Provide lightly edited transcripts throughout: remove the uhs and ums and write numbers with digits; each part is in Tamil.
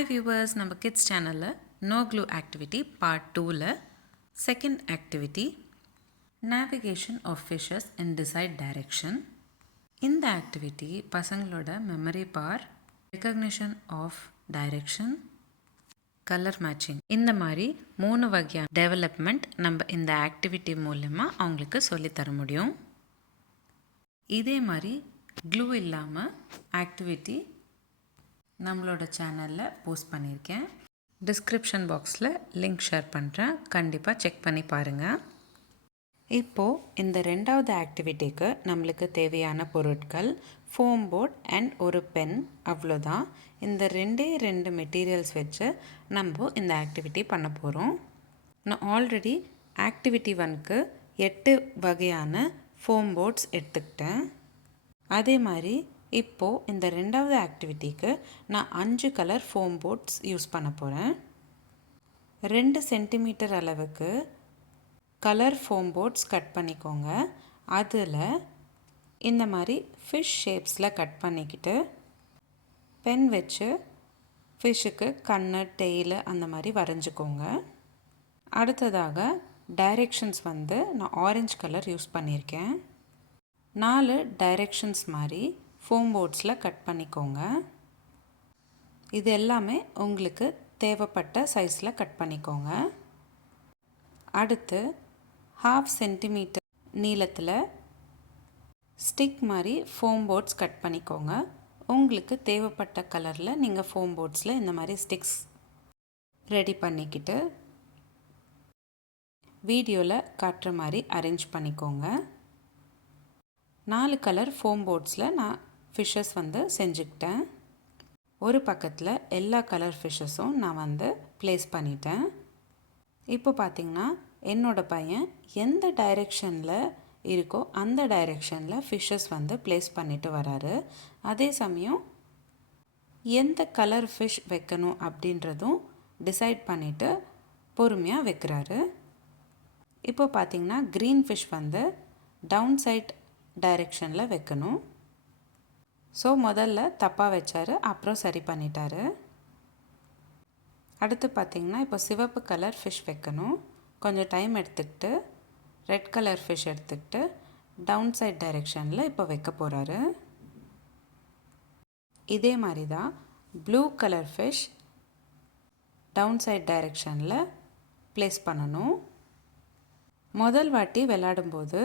Hi viewers, நம்ம kids channel no glue activity part 2ல second activity navigation of fishes in desired direction. இந்த activity பசங்களோட memory power, recognition of direction, color matching இந்த மாதிரி 3 வகையான development நம்ம இந்த activity மூலமா அவங்களுக்கு சொல்லி தர முடியும். இதே மாதிரி glue இல்லாம activity நம்மளோட சேனலில் போஸ்ட் பண்ணியிருக்கேன். டிஸ்கிரிப்ஷன் பாக்ஸில் லிங்க் ஷேர் பண்ணுறேன், கண்டிப்பாக செக் பண்ணி பாருங்கள். இப்போது இந்த ரெண்டாவது ஆக்டிவிட்டிக்கு நம்மளுக்கு தேவையான பொருட்கள் ஃபோம் போர்ட் அண்ட் ஒரு பென், அவ்வளோதான். இந்த ரெண்டு மெட்டீரியல்ஸ் வச்சு நம்ம இந்த ஆக்டிவிட்டி பண்ண போகிறோம். நான் ஆல்ரெடி ஆக்டிவிட்டி 1க்கு 8 வகையான ஃபோம் போர்ட்ஸ் எடுத்துக்கிட்டேன். அதே மாதிரி இப்போது இந்த ரெண்டாவது ஆக்டிவிட்டிக்கு நான் 5 கலர் ஃபோம் போர்ட்ஸ் யூஸ் பண்ண போகிறேன். 2 சென்டிமீட்டர் அளவுக்கு கலர் ஃபோம் போர்ட்ஸ் கட் பண்ணிக்கோங்க. அதில் இந்த மாதிரி ஃபிஷ் ஷேப்ஸில் கட் பண்ணிக்கிட்டு பென் வச்சு ஃபிஷ்ஷுக்கு கண்ணு, டெய்லு அந்த மாதிரி வரைஞ்சிக்கோங்க. அடுத்ததாக டைரெக்ஷன்ஸ் நான் ஆரஞ்சு கலர் யூஸ் பண்ணியிருக்கேன். 4 டைரெக்ஷன்ஸ் மாதிரி ஃபோம் போர்ட்ஸில் கட் பண்ணிக்கோங்க. இது எல்லாமே உங்களுக்கு தேவைப்பட்ட சைஸில் கட் பண்ணிக்கோங்க. அடுத்து 1/2 சென்டிமீட்டர் நீளத்தில் ஸ்டிக் மாதிரி ஃபோம் போர்ட்ஸ் கட் பண்ணிக்கோங்க. உங்களுக்கு தேவைப்பட்ட கலரில் நீங்கள் ஃபோம் போர்ட்ஸில் இந்த மாதிரி ஸ்டிக்ஸ் ரெடி பண்ணிக்கிட்டு வீடியோவில் காட்டுற மாதிரி அரேஞ்ச் பண்ணிக்கோங்க. 4 கலர் ஃபோம் போர்ட்ஸில் நான் ஃபிஷ்ஷஸ் செஞ்சுக்கிட்டேன். ஒரு பக்கத்தில் எல்லா கலர் ஃபிஷ்ஷஸும் நான் ப்ளேஸ் பண்ணிட்டேன். இப்போ பார்த்திங்கன்னா என்னோடய பையன் எந்த டைரெக்ஷனில் இருக்கோ அந்த டைரெக்ஷனில் ஃபிஷ்ஷஸ் ப்ளேஸ் பண்ணிட்டு வராரு. அதே சமயம் எந்த கலர் ஃபிஷ் வைக்கணும் அப்படின்றதும் டிசைட் பண்ணிவிட்டு பொறுமையாக வைக்கிறாரு. இப்போ பார்த்திங்கன்னா க்ரீன் ஃபிஷ் டவுன் சைட் டைரெக்ஷனில் வைக்கணும். ஸோ முதல்ல தப்பாக வச்சார், அப்புறம் சரி பண்ணிட்டாரு. அடுத்து பார்த்திங்கன்னா இப்போ சிவப்பு கலர் ஃபிஷ் வைக்கணும். கொஞ்சம் டைம் எடுத்துக்கிட்டு ரெட் கலர் ஃபிஷ் எடுத்துக்கிட்டு டவுன் சைட் டைரெக்ஷனில் இப்போ வைக்க போகிறாரு. இதே மாதிரி தான் blue colour fish down side டைரெக்ஷனில் ப்ளேஸ் பண்ணணும். முதல் வாட்டி விளையாடும்போது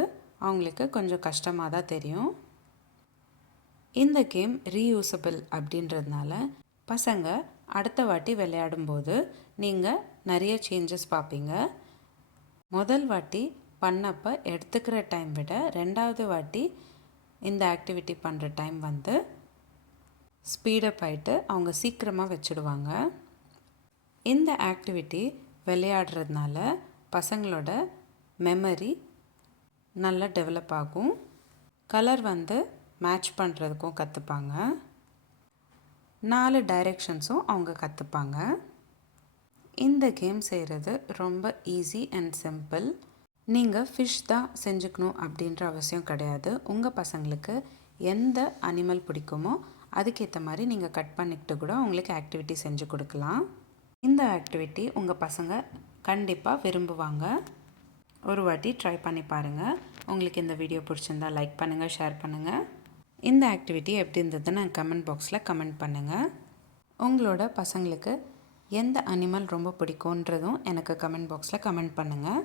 அவங்களுக்கு கொஞ்சம் கஷ்டமாக தான் தெரியும். இந்த கேம் ரீயூசபிள் அப்படின்றதுனால பசங்க அடுத்த வாட்டி விளையாடும்போது நீங்கள் நிறைய சேஞ்சஸ் பார்ப்பீங்க. முதல் வாட்டி பண்ணப்போ எடுத்துக்கிற டைம் விட ரெண்டாவது வாட்டி இந்த ஆக்டிவிட்டி பண்ணுற டைம் ஸ்பீடப் ஆகிட்டு அவங்க சீக்கிரமாக வச்சுடுவாங்க. இந்த ஆக்டிவிட்டி விளையாடுறதுனால பசங்களோட மெமரி நல்லா டெவலப் ஆகும். கலர் மேட்ச் பண்ணுறதுக்கும் கற்றுப்பாங்க. 4 டைரெக்ஷன்ஸும் அவங்க கற்றுப்பாங்க. இந்த கேம் செய்கிறது ரொம்ப ஈஸி அண்ட் சிம்பிள். நீங்கள் ஃபிஷ் தான் செஞ்சுக்கணும் அப்படின்ற அவசியம் கிடையாது. உங்கள் பசங்களுக்கு எந்த அனிமல் பிடிக்குமோ அதுக்கேற்ற மாதிரி நீங்கள் கட் பண்ணிக்கிட்டு கூட உங்களுக்கு ஆக்டிவிட்டி செஞ்சு கொடுக்கலாம். இந்த ஆக்டிவிட்டி உங்கள் பசங்க கண்டிப்பாக விரும்புவாங்க. ஒரு வாட்டி ட்ரை பண்ணி பாருங்கள். உங்களுக்கு இந்த வீடியோ பிடிச்சிருந்தா லைக் பண்ணுங்கள், ஷேர் பண்ணுங்கள். இந்த ஆக்டிவிட்டி எப்படி இருந்ததுன்னு கமெண்ட் பாக்ஸில் கமெண்ட் பண்ணுங்கள். உங்களோட பசங்களுக்கு எந்த அனிமல் ரொம்ப பிடிக்குன்றதும் எனக்கு கமெண்ட் பாக்ஸில் கமெண்ட் பண்ணுங்கள்.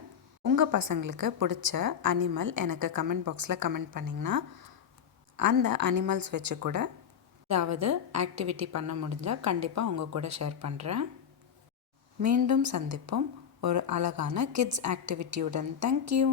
உங்கள் பசங்களுக்கு பிடிச்ச அனிமல் எனக்கு கமெண்ட் பாக்ஸில் கமெண்ட் பண்ணிங்கன்னா அந்த அனிமல்ஸ் வச்சு கூட ஏதாவது ஆக்டிவிட்டி பண்ண முடிஞ்சால் கண்டிப்பாக உங்கள் கூட ஷேர் பண்ணுறேன். மீண்டும் சந்திப்போம் ஒரு அழகான கிட்ஸ் ஆக்டிவிட்டியுடன். தேங்க்யூ.